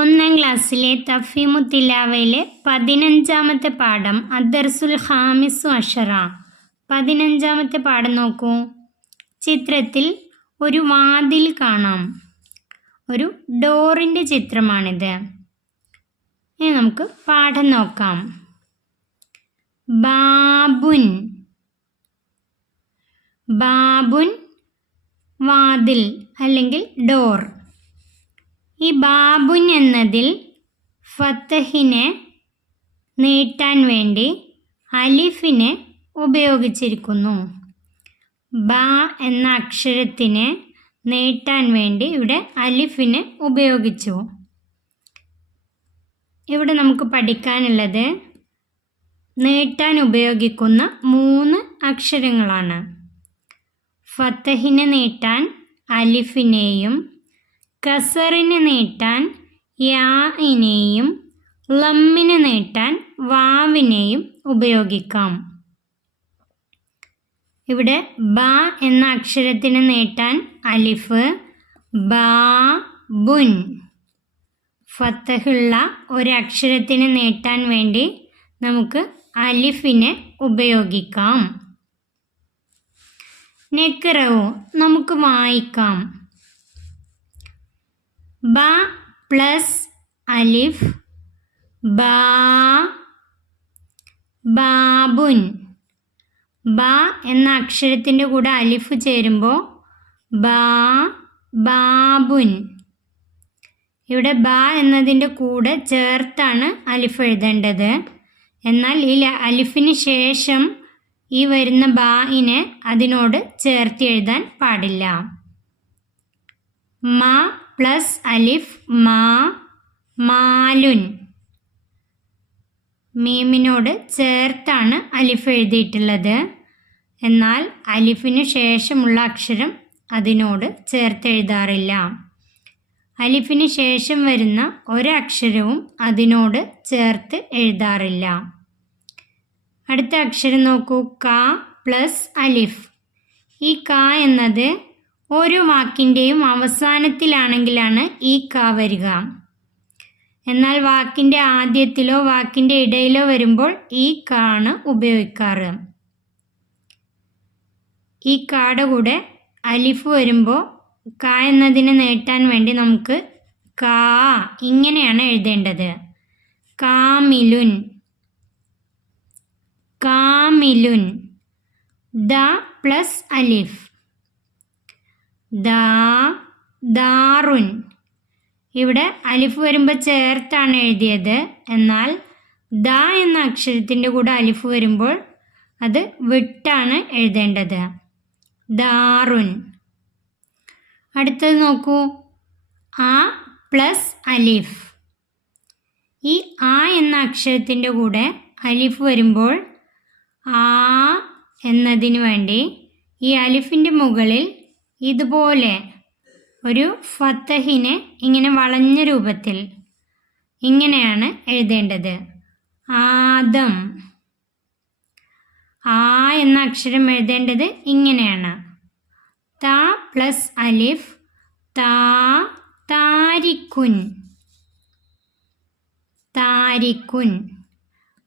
ഒന്നാം ക്ലാസ്സിലെ തഫീമു തിലാവയിലെ 15ാമത്തെ പാഠം അദ്ദർസുൽ ഖാമിസു അഷറ. 15ാമത്തെ പാഠം നോക്കൂ. ചിത്രത്തിൽ ഒരു വാതിൽ കാണാം. ഒരു ഡോറിൻ്റെ ചിത്രമാണിത്. ഇനി നമുക്ക് പാഠം നോക്കാം. ബാബുൻ, ബാബുൻ വാതിൽ അല്ലെങ്കിൽ ഡോർ. ഈ ബാബുൻ എന്നതിൽ ഫത്തഹിനെ നീട്ടാൻ വേണ്ടി അലിഫിനെ ഉപയോഗിച്ചിരിക്കുന്നു. ബ എന്ന അക്ഷരത്തിനെ നീട്ടാൻ വേണ്ടി ഇവിടെ അലിഫിനെ ഉപയോഗിച്ചു. ഇവിടെ നമുക്ക് പഠിക്കാനുള്ളത് നീട്ടാൻ ഉപയോഗിക്കുന്ന 3 അക്ഷരങ്ങളാണ്. ഫത്തഹിനെ നീട്ടാൻ അലിഫിനെയും, കസറിനെ നീട്ടാൻ യാഇനെയും, ലമ്മിനെ നീട്ടാൻ വാവിനെയും ഉപയോഗിക്കാം. ഇവിടെ ബ എന്ന അക്ഷരത്തിന് നീട്ടാൻ അലിഫ്, ബാബുൻ. ഫത്തഹുള്ള ഒരു അക്ഷരത്തിന് നീട്ടാൻ വേണ്ടി നമുക്ക് അലിഫിനെ ഉപയോഗിക്കാം. നെക്റഉ നമുക്ക് വായിക്കാം. ബ പ്ലസ് അലിഫ് ബാ, ബാബുൻ. ബ എന്ന അക്ഷരത്തിൻ്റെ കൂടെ അലിഫ് ചേരുമ്പോൾ ബാ, ബാബുൻ. ഇവിടെ ബ എന്നതിൻ്റെ കൂടെ ചേർത്താണ് അലിഫ് എഴുതേണ്ടത്. എന്നാൽ ഈ അലിഫിന് ശേഷം ഈ വരുന്ന ബായിനെ അതിനോട് ചേർത്ത് എഴുതാൻ പാടില്ല. മ പ്ലസ് അലിഫ് മാ, മാലുൻ. മീമിനോട് ചേർത്താണ് അലിഫ് എഴുതിയിട്ടുള്ളത്. എന്നാൽ അലിഫിന് ശേഷമുള്ള അക്ഷരം അതിനോട് ചേർത്ത് എഴുതാറില്ല. അലിഫിന് ശേഷം വരുന്ന ഒരക്ഷരവും അതിനോട് ചേർത്ത് എഴുതാറില്ല. അടുത്ത അക്ഷരം നോക്കൂ. ക പ്ലസ് അലിഫ്. ഈ ക എന്നത് ഓരോ വാക്കിൻ്റെയും അവസാനത്തിലാണെങ്കിലാണ് ഈ ക വരിക. എന്നാൽ വാക്കിൻ്റെ ആദ്യത്തിലോ വാക്കിൻ്റെ ഇടയിലോ വരുമ്പോൾ ഈ ക ആണ് ഉപയോഗിക്കാറ്. ഈ കയുടെ കൂടെ അലിഫ് വരുമ്പോൾ ക എന്നതിനെ നീട്ടാൻ വേണ്ടി നമുക്ക് കാ ഇങ്ങനെയാണ് എഴുതേണ്ടത്. കാമിലുൻ, കാമിലുൻ. ദ പ്ലസ് അലിഫ് ദാ, ദാറുൻ. ഇവിടെ അലിഫ് വരുമ്പോൾ ചേർത്താണ് എഴുതിയത്. എന്നാൽ ദ എന്ന അക്ഷരത്തിൻ്റെ കൂടെ അലിഫ് വരുമ്പോൾ അത് വിട്ടാണ് എഴുതേണ്ടത്. ദാറുൻ. അടുത്തത് നോക്കൂ. ആ പ്ലസ് അലിഫ്. ഈ ആ എന്ന അക്ഷരത്തിൻ്റെ കൂടെ അലിഫ് വരുമ്പോൾ ആ എന്നതിന് വേണ്ടി ഈ അലിഫിൻ്റെ മുകളിൽ ഇതുപോലെ ഒരു ഫത്തഹിനെ ഇങ്ങനെ വളഞ്ഞ രൂപത്തിൽ ഇങ്ങനെയാണ് എഴുതേണ്ടത്. ആദം. ആ എന്ന അക്ഷരം എഴുതേണ്ടത് ഇങ്ങനെയാണ്. ത പ്ലസ് അലിഫ് താ, താരിക്കുൻ, താരിക്കുൻ.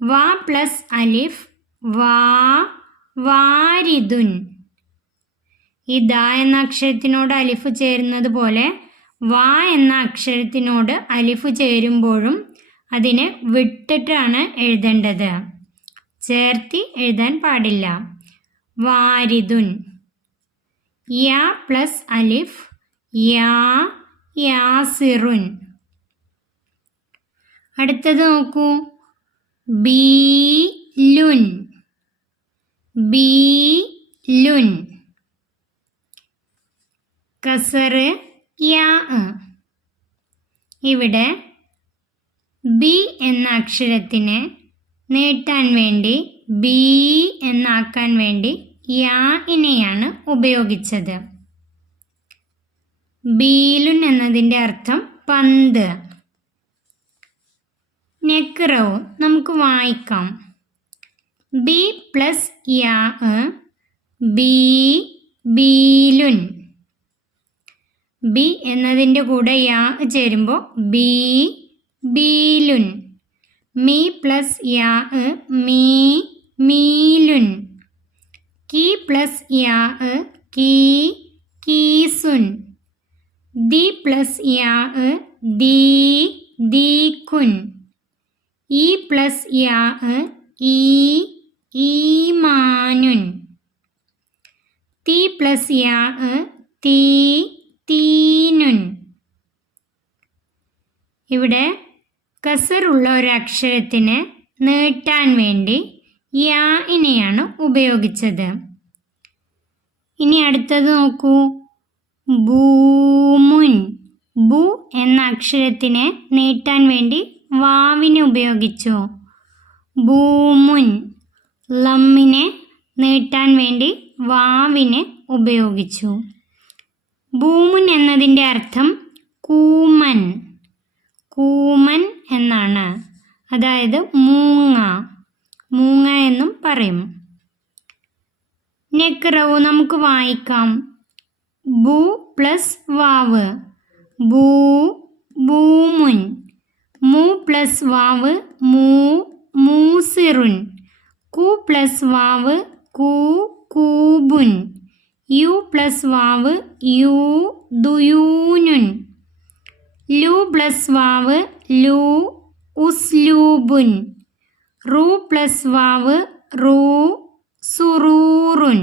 വ പ്ലസ് അലിഫ് വാ, വാരിദുൻ. ഈ ദ എന്ന അക്ഷരത്തിനോട് അലിഫ് ചേരുന്നത് പോലെ വ എന്ന അക്ഷരത്തിനോട് അലിഫ് ചേരുമ്പോഴും അതിനെ വിട്ടിട്ടാണ് എഴുതേണ്ടത്. ചേർത്തി എഴുതാൻ പാടില്ല. വാരിദുൻ. യാ പ്ലസ് അലിഫ് യാ, യാസിറുൻ. അടുത്തത് നോക്കൂ. ബീലുൻ, ബീലുൻ. കസറ് യാ. ഇവിടെ ബി എന്ന അക്ഷരത്തിനെ നീട്ടാൻ വേണ്ടി ബി എന്നാക്കാൻ വേണ്ടി യാഇനെയാണ് ഉപയോഗിച്ചത്. ബീലുൻ എന്നതിൻ്റെ അർത്ഥം പന്ത്. നെക്റഉ നമുക്ക് വായിക്കാം. ബി പ്ലസ് യാ ബീ, ബീലുൻ. ബി എന്നതിൻ്റെ കൂടെ യാ ചേരുമ്പോൾ ബി ബീലുൻ. മീ പ്ലസ് യാ മീ മീലുൻ. കീ പ്ലസ് യാ കീ കീസുൻ. ദി പ്ലസ് യാ ദീ ദീക്കുൻ. ഈ പ്ലസ് യാ ഈ ഈമാനുൻ. തി പ്ലസ് യാ തീ തീനുൻ. ഇവിടെ കസറുള്ള ഒരു അക്ഷരത്തിന് നീട്ടാൻ വേണ്ടി യാഇനെയാണ് ഉപയോഗിച്ചത്. ഇനി അടുത്തത് നോക്കൂ. ബൂമുൻ. ബു എന്ന അക്ഷരത്തിനെ നീട്ടാൻ വേണ്ടി വാവിനെ ഉപയോഗിച്ചു. ബൂമുൻ. ലമ്മിനെ നീട്ടാൻ വേണ്ടി വാവിനെ ഉപയോഗിച്ചു. ബൂമുൻ എന്നതിൻ്റെ അർത്ഥം കൂമൻ. കൂമൻ എന്നാണ്. അതായത് മൂങ്ങ. മൂങ്ങ എന്നും പറയും. നെക്റവ് നമുക്ക് വായിക്കാം. ബു പ്ലസ് വാവ് ബൂ ബൂമുൻ. മു പ്ലസ് വാവ് മൂ മൂസിറുൻ. കു പ്ലസ് വാവ് കൂ കൂബുൻ. യു പ്ലസ് വാവ് യൂ ദുയൂനുൻ. ലു പ്ലസ് വാവ് ലൂ ഉസ്ലൂബുൻ. റു പ്ലസ് വാവ് റൂ സുറൂറുൻ.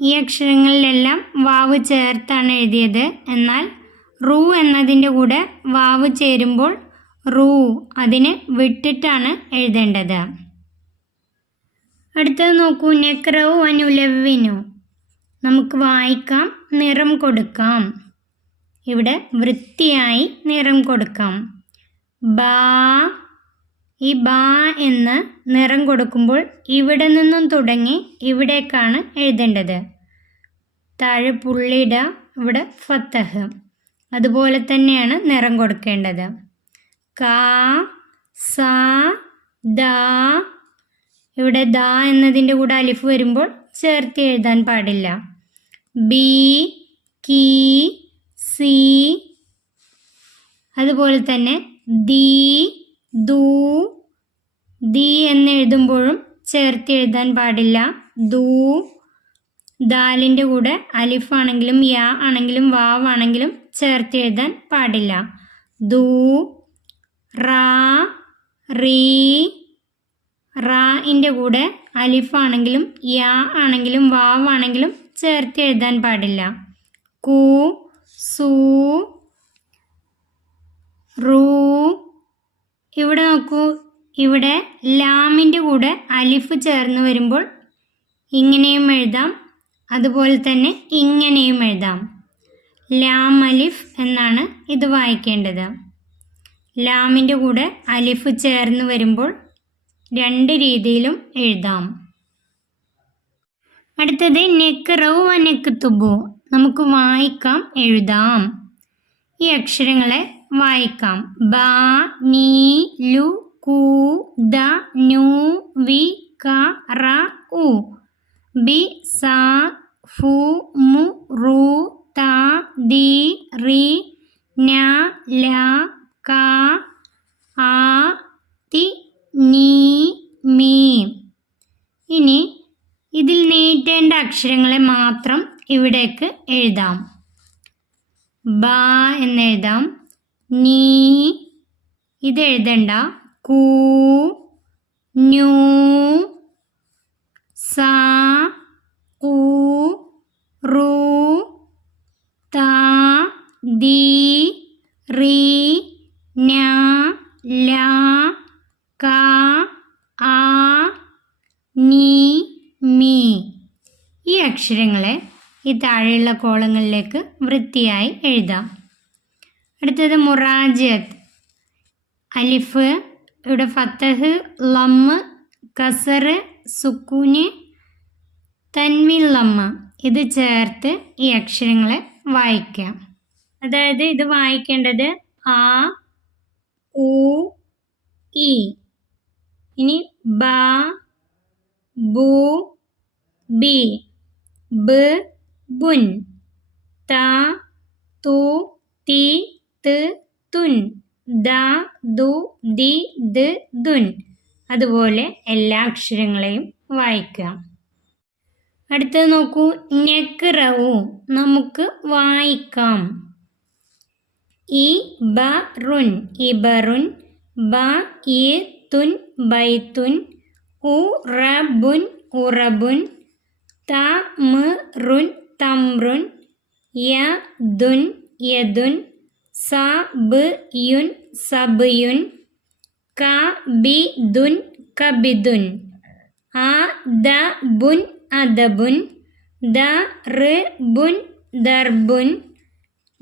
ഈ അക്ഷരങ്ങളിലെല്ലാം വാവ് ചേർത്താണ് എഴുതിയത്. എന്നാൽ റൂ എന്നതിൻ്റെ കൂടെ വാവ് ചേരുമ്പോൾ റൂ അതിനെ വിട്ടിട്ടാണ് എഴുതേണ്ടത്. അടുത്തത് നോക്കൂ. നെക്റവ് വനുലവ്വിനു. നമുക്ക് വായിക്കാം, നിറം കൊടുക്കാം. ഇവിടെ വൃത്തിയായി നിറം കൊടുക്കാം. ബാ. ഈ ബാ എന്ന് നിറം കൊടുക്കുമ്പോൾ ഇവിടെ നിന്നും തുടങ്ങി ഇവിടേക്കാണ് എഴുതേണ്ടത്. താഴെ പുള്ളിയിട, ഇവിടെ ഫത്തഹ്. അതുപോലെ തന്നെയാണ് നിറം കൊടുക്കേണ്ടത്. കാ സാ ദാ. ഇവിടെ ദാ എന്നതിൻ്റെ കൂടെ അലിഫ് വരുമ്പോൾ ചേർത്ത് എഴുതാൻ പാടില്ല. ബി കീ സി. അതുപോലെ തന്നെ ദീ ദൂ. ദീ എന്ന് എഴുതുമ്പോഴും ചേർത്ത് എഴുതാൻ പാടില്ല. ദൂ. ദാലിൻ്റെ കൂടെ അലിഫാണെങ്കിലും യാ ആണെങ്കിലും വാവ് ആണെങ്കിലും ചേർത്ത് എഴുതാൻ പാടില്ല. ദൂ. റാ റീ. റാഇൻ്റെ കൂടെ അലിഫാണെങ്കിലും യാ ആണെങ്കിലും വാവ് ആണെങ്കിലും ചേർത്ത് എഴുതാൻ പാടില്ല. കൂ സൂ റൂ. ഇവിടെ നോക്കൂ. ഇവിടെ ലാമിൻ്റെ കൂടെ അലിഫ് ചേർന്ന് വരുമ്പോൾ ഇങ്ങനെയും എഴുതാം, അതുപോലെ തന്നെ ഇങ്ങനെയും എഴുതാം. ലാം അലിഫ് എന്നാണ് ഇത് വായിക്കേണ്ടത്. ലാമിൻ്റെ കൂടെ അലിഫ് ചേർന്ന് വരുമ്പോൾ രണ്ട് രീതിയിലും എഴുതാം. അടുത്തത് നെക്റവ് വനക്തുബു. നമുക്ക് വായിക്കാം, എഴുതാം. ഈ അക്ഷരങ്ങളെ വായിക്കാം. ബാ നീ ലു കൂ ദ നൂ വി ക റ ഉ. ബി സാ ഫു മു റു ത ദി റി ന ല ക ആ തി നീ മീ. ഇനി ഇതിൽ നീട്ടേണ്ട അക്ഷരങ്ങളെ മാത്രം ഇവിടേക്ക് എഴുതാം. ബാ എന്നെഴുതാം. നീ ഇത് എഴുതണ്ട. കൂ ന്യൂ സാ കൂ റൂ താ ദീ റീ ന ല ക ആ നീ മീ. ഈ അക്ഷരങ്ങളെ ഈ താഴെയുള്ള കോളങ്ങളിലേക്ക് വൃത്തിയായി എഴുതാം. അടുത്തത് മുറാജത്ത്. അലിഫ്, ഇവിടെ ഫത്തഹ്, ലമ്മ്, കസറ്, സുക്കൂന്, തൻവീൻ, ലമ്മ് ഇത് ചേർത്ത് ഈ അക്ഷരങ്ങളെ വായിക്കാം. അതായത് ഇത് വായിക്കേണ്ടത് ആ ഉ ഇ. ഇനി ബ ബു ബി ബ് ബുൻ. ത തു തി ത് തുൻ. ദ ദു ദി ദ് ദുൻ. അതുപോലെ എല്ലാ അക്ഷരങ്ങളെയും വായിക്കുക. അടുത്തത് നോക്കൂ, നഖ്റഉ നമുക്ക് വായിക്കാം. ഇബറുൻ ഇബറുൻ. ബൈതുൻ ബൈതുൻ. ഉറബുൻ ഉറബുൻ. തംറുൻ തംറുൻ. യദുൻ യദുൻ. സബ്യുൻ സബ്യുൻ. കബിദുൻ കബിദുൻ. അദബുൻ അദബുൻ. ദർബുൻ ദർബുൻ.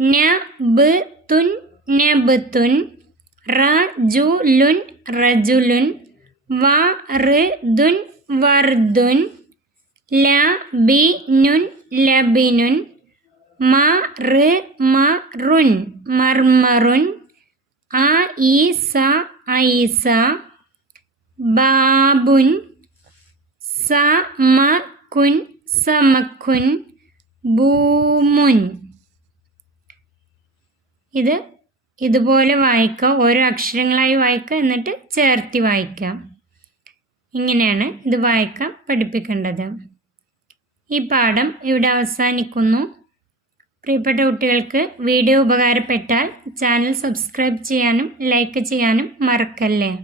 നബ്തുൻ നബ്തുൻ. റജുലുൻ റജുലുൻ. വർദുൻ വർദുൻ. ലബിനുൻ ലബിനുൻ. മർമറുൻ മർമറുൻ. ഐസ ഐസ. ബാബുൻ. സമക്കുൻ സമക്കുൻ. ബൂമുൻ. ഇതുപോലെ വായിക്കുക, ഓരോ അക്ഷരങ്ങളായി വായിക്കുക, എന്നിട്ട് ചേർത്തി വായിക്കുക. ഇങ്ങനെയാണ് ഇത് വായിക്കാൻ പഠിപ്പിക്കേണ്ടത്. ഈ പാഠം ഇവിടെ അവസാനിക്കുന്നു. പ്രിയപ്പെട്ട കുട്ടികൾക്ക് വീഡിയോ ഉപകാരപ്പെട്ടാൽ ചാനൽ സബ്സ്ക്രൈബ് ചെയ്യാനും ലൈക്ക് ചെയ്യാനും മറക്കല്ലേ.